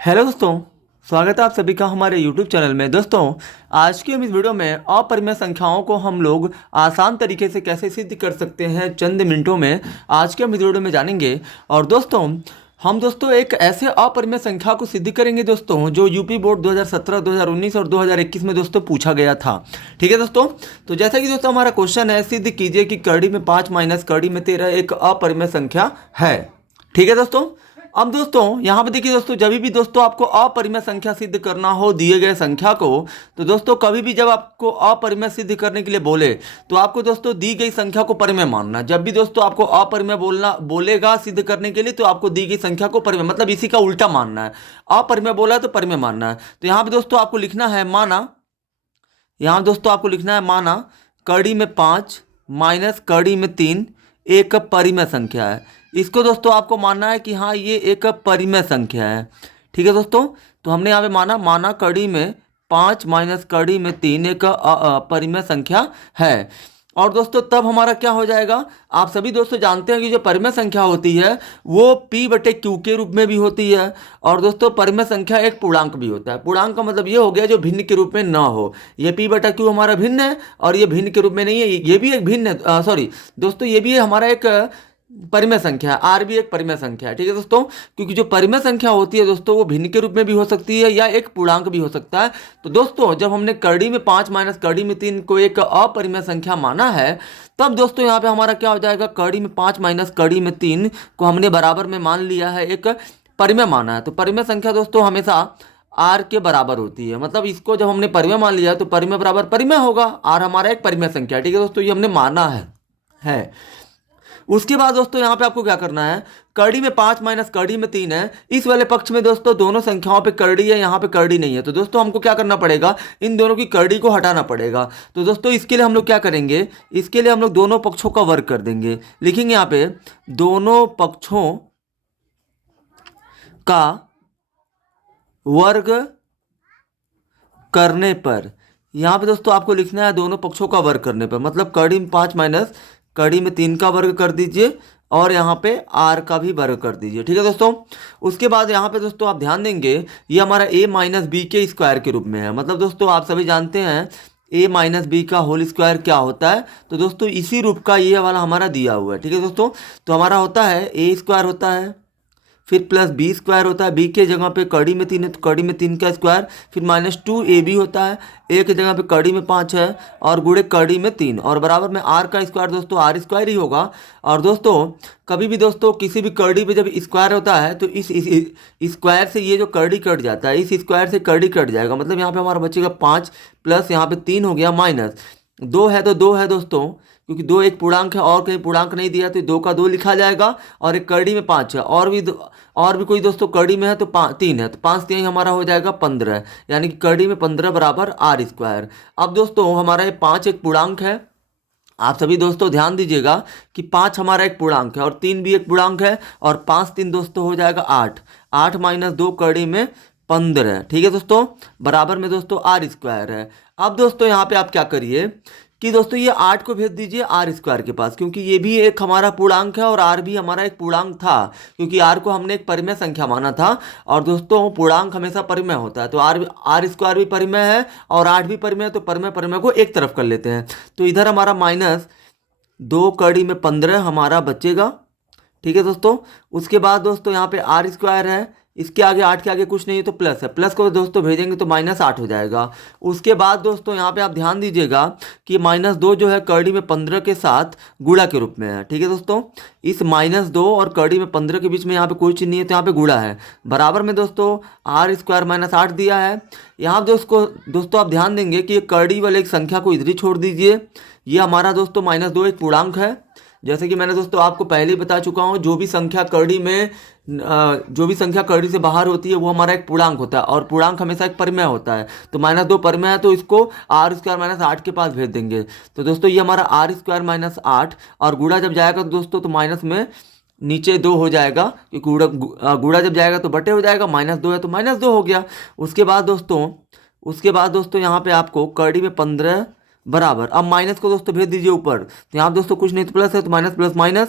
Hello दोस्तों, स्वागत है आप सभी का हमारे यूट्यूब चैनल में। दोस्तों, आज की हम इस वीडियो में अपरिमेय संख्याओं को हम लोग आसान तरीके से कैसे सिद्ध कर सकते हैं चंद मिनटों में, आज के हम इस वीडियो में जानेंगे। और दोस्तों, हम एक ऐसे अपरिमेय संख्या को सिद्ध करेंगे दोस्तों, जो यूपी बोर्ड 2017, 2019 और 2021 में दोस्तों पूछा गया था। ठीक है दोस्तों, तो जैसा कि दोस्तों हमारा क्वेश्चन है, सिद्ध कीजिए कि कड़ी में 5 माइनस कड़ी में 13 एक अपरिमेय संख्या है। ठीक है दोस्तों, अब दोस्तों यहाँ पे देखिए दोस्तों, जब भी दोस्तों आपको अपरिमेय संख्या सिद्ध करना हो दिए गए संख्या को, तो दोस्तों कभी भी जब आपको अपरिमेय सिद्ध करने के लिए बोले, तो आपको दोस्तों दी गई संख्या को परिमेय मानना। जब भी दोस्तों आपको अपरिमेय बोलेगा सिद्ध करने के लिए, तो आपको दी गई संख्या को परिमेय, मतलब इसी का उल्टा मानना है। अपरिमेय बोला है तो परिमेय मानना है। तो यहाँ पे दोस्तों आपको लिखना है माना, यहाँ दोस्तों आपको लिखना है माना कड़ी में 5 माइनस कड़ी में 3 एक परिमेय संख्या है। इसको दोस्तों आपको मानना है कि हाँ ये एक परिमेय संख्या है। ठीक है दोस्तों, तो हमने यहाँ पे माना कड़ी में 5 माइनस कड़ी में 3 एक परिमेय संख्या है। और दोस्तों तब हमारा क्या हो जाएगा, आप सभी दोस्तों जानते हैं कि जो परिमेय संख्या होती है वो P बटे Q के रूप में भी होती है। और दोस्तों परिमेय संख्या एक पूर्णांक भी होता है। पूर्णांक का मतलब ये हो गया जो भिन्न के रूप में ना हो। ये P बटा Q हमारा भिन्न है और ये भिन्न के रूप में नहीं है, ये भी एक भिन्न है। सॉरी दोस्तों, ये भी हमारा एक परिमेय संख्या है। आर भी एक परिमेय संख्या है। ठीक है दोस्तों, क्योंकि जो परिमेय संख्या होती है दोस्तों, वो भिन्न के रूप में भी हो सकती है या एक पूर्णांक भी हो सकता है। तो दोस्तों जब हमने कड़ी में 5 माइनस कड़ी में 3 को एक अपरिमेय संख्या माना है, तब दोस्तों यहाँ पे हमारा क्या हो जाएगा, कड़ी में 5 माइनस कड़ी में 3 को हमने बराबर में मान लिया है, एक परिमेय माना है। तो परिमेय संख्या दोस्तों हमेशा आर के बराबर होती है। मतलब इसको जब हमने परिमेय मान लिया तो परिमेय बराबर परिमेय होगा। आर हमारा एक परिमेय संख्या है। ठीक है दोस्तों, ये हमने माना है। उसके बाद दोस्तों यहाँ पे आपको क्या करना है, कड़ी में 5 माइनस कड़ी में 3 है। इस वाले पक्ष में दोस्तों दोनों संख्याओं पे कड़ी है, यहाँ पे कड़ी नहीं है। तो दोस्तों हमको क्या करना पड़ेगा, इन दोनों की कड़ी को हटाना पड़ेगा। तो दोस्तों इसके लिए हम लोग क्या करेंगे, इसके लिए हम लोग दोनों पक्षों का वर्ग कर देंगे। लिखेंगे यहाँ पे दोनों पक्षों का वर्ग करने पर, यहाँ पे दोस्तों आपको लिखना है दोनों पक्षों का वर्ग करने पर, मतलब कड़ी में 5 माइनस कड़ी में 3 का वर्ग कर दीजिए और यहाँ पे आर का भी वर्ग कर दीजिए। ठीक है दोस्तों, उसके बाद यहाँ पे दोस्तों आप ध्यान देंगे, ये हमारा a माइनस बी के स्क्वायर के रूप में है। मतलब दोस्तों आप सभी जानते हैं a माइनस बी का होल स्क्वायर क्या होता है। तो दोस्तों इसी रूप का ये वाला हमारा दिया हुआ है। ठीक है दोस्तों, तो हमारा होता है a स्क्वायर होता है, फिर प्लस बी स्क्वायर होता है, बी के जगह पे कड़ी में 3 है तो कड़ी में 3 का स्क्वायर, फिर माइनस 2ab होता है, ए के जगह पे कड़ी में 5 है और गुणे कड़ी में 3 और बराबर में आर का स्क्वायर दोस्तों आर स्क्वायर ही होगा। और दोस्तों कभी भी दोस्तों किसी भी कड़ी पे जब स्क्वायर होता है तो इस स्क्वायर से ये जो कड़ी कट जाता है, इस स्क्वायर से कड़ी कट जाएगा। मतलब यहाँ पे हमारा बचेगा 5 प्लस यहाँ पे 3 हो गया माइनस 2 है तो 2 है दोस्तों, क्योंकि 2 एक पूर्णांक है और कहीं पूर्णांक नहीं दिया तो 2 का 2 लिखा जाएगा। और एक कड़ी में 5 है और भी कोई दोस्तों कड़ी में है तो 3 है, तो 5 3 हमारा हो जाएगा 15, यानी कि कड़ी में 15 बराबर आर स्क्वायर। अब दोस्तों हमारा ये 5 एक पूर्णांक है। आप सभी दोस्तों ध्यान दीजिएगा कि 5 हमारा एक पूर्णांक है और 3 भी एक पूर्णांक है और 5 3 दोस्तों हो जाएगा 8, 8 माइनस 2 कड़ी में 15। ठीक है दोस्तों, बराबर में दोस्तों आर स्क्वायर है। अब दोस्तों यहाँ पे आप क्या करिए कि दोस्तों ये 8 को भेज दीजिए आर स्क्वायर के पास, क्योंकि ये भी एक हमारा पूर्णांक है और आर भी हमारा एक पूर्णांक था, क्योंकि आर को हमने एक परिमेय संख्या माना था। और दोस्तों पूर्णांक हमेशा परिमेय होता है, तो आर स्क्वायर भी परिमेय है और 8 भी परिमेय है, तो परिमेय को एक तरफ कर लेते हैं। तो इधर हमारा माइनस 2 कड़ी में 15 हमारा बचेगा। ठीक है दोस्तों, उसके बाद दोस्तों यहाँ पे आर स्क्वायर है, इसके आगे 8 के आगे कुछ नहीं है तो प्लस है, प्लस को दोस्तों भेजेंगे तो माइनस 8 हो जाएगा। उसके बाद दोस्तों यहाँ पे आप ध्यान दीजिएगा कि माइनस 2 जो है कड़ी में 15 के साथ गुणा के रूप में है। ठीक है दोस्तों, इस माइनस 2 और कड़ी में 15 के बीच में यहाँ पे कोई चीज़ नहीं है तो यहाँ पे गुणा है, बराबर में दोस्तों आर स्क्वायर माइनस 8 दिया है। यहाँ दोस्तों आप ध्यान देंगे कि कड़ी वाले एक संख्या को इधर ही छोड़ दीजिए। ये हमारा दोस्तों माइनस 2 एक पूर्णांक है। जैसे कि मैंने दोस्तों आपको पहले ही बता चुका हूँ, जो भी संख्या कड़ी से बाहर होती है वो हमारा एक पूर्णांक होता है और पूर्णांक हमेशा एक परिमेय होता है। तो माइनस 2 परिमेय है तो इसको आर स्क्वायर माइनस 8 के पास भेज देंगे। तो दोस्तों ये हमारा आर स्क्वायर माइनस 8 और गुणा जब जाएगा तो दोस्तों तो माइनस में नीचे 2 हो जाएगा, क्योंकि गुणा जब जाएगा तो बटे हो जाएगा, माइनस 2 है तो माइनस 2 हो गया। उसके बाद दोस्तों यहाँ पे आपको कड़ी में 15 बराबर, अब माइनस को दोस्तों भेज दीजिए ऊपर, तो यहाँ दोस्तों कुछ नहीं तो प्लस है तो minus plus minus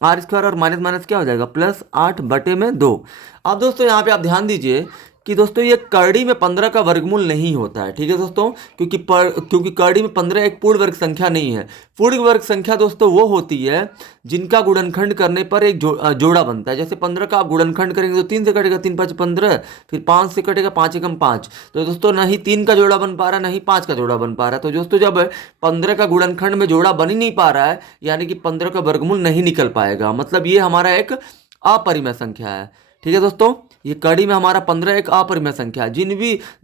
r square और माइनस माइनस क्या हो जाएगा प्लस 8/2। अब दोस्तों यहाँ पे आप ध्यान दीजिए कि दोस्तों ये करड़ी में 15 का वर्गमूल नहीं होता है, ठीक है दोस्तों, क्योंकि करड़ी में 15 एक पूर्ण वर्ग संख्या नहीं है। पूर्ण वर्ग संख्या दोस्तों वो होती है जिनका गुणनखंड करने पर एक जोड़ा बनता है। जैसे 15 का आप गुणनखंड करेंगे तो 3 से कटेगा, 3 5 15, फिर 5 से कटेगा, 5 एकम 5। तो दोस्तों ना ही 3 का जोड़ा बन पा रहा है, ना ही 5 का जोड़ा बन पा रहा है। तो दोस्तों जब 15 का गुणनखंड में जोड़ा बन ही नहीं पा रहा है, यानी कि 15 का वर्गमूल नहीं निकल पाएगा, मतलब ये हमारा एक अपरिमेय संख्या है। ठीक है दोस्तों, ये कड़ी में हमारा 15 एक अपरिमेय संख्या है।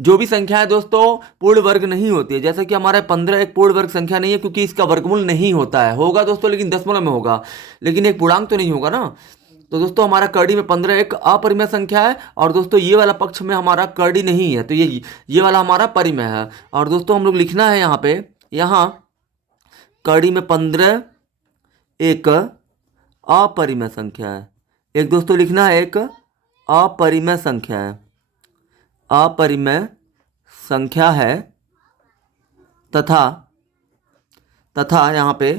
जो भी संख्या है दोस्तों पूर्ण वर्ग नहीं होती है, जैसे कि हमारा 15 एक पूर्ण वर्ग संख्या नहीं है, क्योंकि इसका वर्गमूल नहीं होता है। होगा दोस्तों लेकिन दशमलव में होगा, लेकिन एक पूर्णांक तो नहीं होगा ना। तो दोस्तों हमारा कड़ी में 15 एक अपरिमेय संख्या है, और दोस्तों ये वाला पक्ष में हमारा कड़ी नहीं है, तो ये वाला हमारा परिमेय है। और दोस्तों हम लोग लिखना है यहाँ पे, यहाँ कड़ी में 15 एक अपरिमेय संख्या है। एक दोस्तों लिखना है एक अपरिमेय संख्या है, अपरिमेय संख्या है, तथा यहाँ पे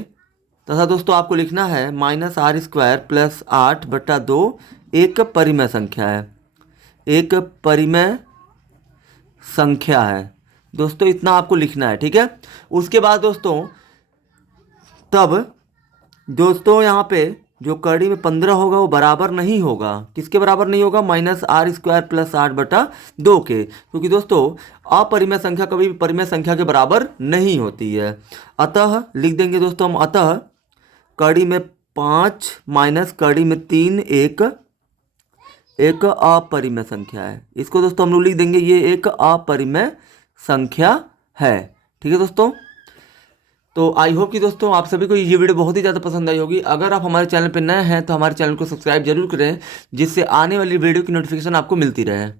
दोस्तों आपको लिखना है -r² प्लस 8/2 एक परिमेय संख्या है, एक परिमेय संख्या है। दोस्तों इतना आपको लिखना है, ठीक है। उसके बाद दोस्तों यहाँ पे जो कड़ी में 15 होगा वो बराबर नहीं होगा, किसके बराबर नहीं होगा, -r² प्लस 8/2 के, क्योंकि दोस्तों अपरिमेय संख्या कभी भी परिमेय संख्या के बराबर नहीं होती है। अतः लिख देंगे दोस्तों हम, अतः कड़ी में 5 माइनस कड़ी में 3 एक अपरिमेय संख्या है। इसको दोस्तों हम लोग लिख देंगे ये एक अपरिमेय संख्या है। ठीक है दोस्तों, तो आई होप कि दोस्तों आप सभी को ये वीडियो बहुत ही ज़्यादा पसंद आई होगी। अगर आप हमारे चैनल पर नए हैं तो हमारे चैनल को सब्सक्राइब जरूर करें, जिससे आने वाली वीडियो की नोटिफिकेशन आपको मिलती रहे।